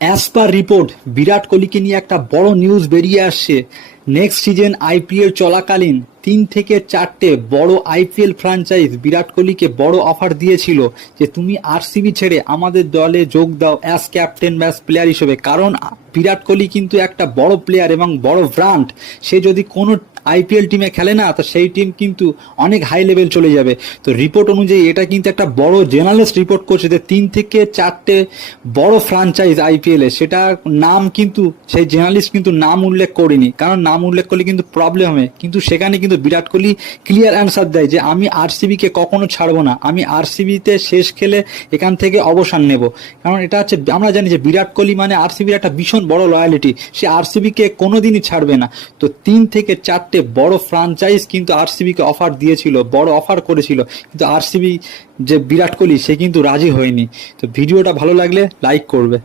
As per report বিরাট কোহলিকে নিয়ে একটা বড় নিউজ বেরিয়ে আসছে। নেক্সট সিজন আইপিএল চলাকালীন 3 থেকে 4টে বড় আইপিএল ফ্র্যাঞ্চাইজ বিরাট কোহলিকে বড় অফার দিয়েছিল যে তুমি আরসিবি ছেড়ে আমাদের দলে যোগ দাও অ্যাজ ক্যাপ্টেন ম্যাচ প্লেয়ার হিসেবে। কারণ বিরাট কোহলি কিন্তু একটা বড় প্লেয়ার এবং বড় ব্র্যান্ড। সে যদি কোনো আইপিএল টিমে খেলে না, তো সেই টিম কিন্তু অনেক হাই লেভেল চলে যাবে। তো রিপোর্ট অনুযায়ী এটা কিন্তু একটা বড় জার্নালিস্ট রিপোর্ট করছে যে 3 থেকে 4টে বড় ফ্র্যাঞ্চাইজ আইপিএলে, সেটা নাম কিন্তু সেই জার্নালিস্ট কিন্তু নাম উল্লেখ করেনি, কারণ নাম উল্লেখ করলে কিন্তু প্রবলেম হবে। কিন্তু সেখানে কিন্তু বিরাট কোহলি ক্লিয়ার অ্যান্সার দেয় যে আমি আরসিবিকে কখনো ছাড়বো না, আমি আরসিবিতে শেষ খেলে এখান থেকে অবসর নেব। কারণ এটা হচ্ছে, আমরা জানি যে বিরাট কোহলি মানে আরসিবির একটা ভীষণ বড় লয়ালিটি, সে আরসিবিকে কোনোদিনই ছাড়বে না। তো 3 থেকে 4টে বড় ফ্র্যাঞ্চাইজ কিন্তু আরসিবিকে অফার দিয়েছিল, বড় অফার করেছিল, কিন্তু আরসিবি যে বিরাট কোহলি সে কিন্তু রাজি হয়নি। তো ভিডিওটা ভালো লাগলে লাইক করবে।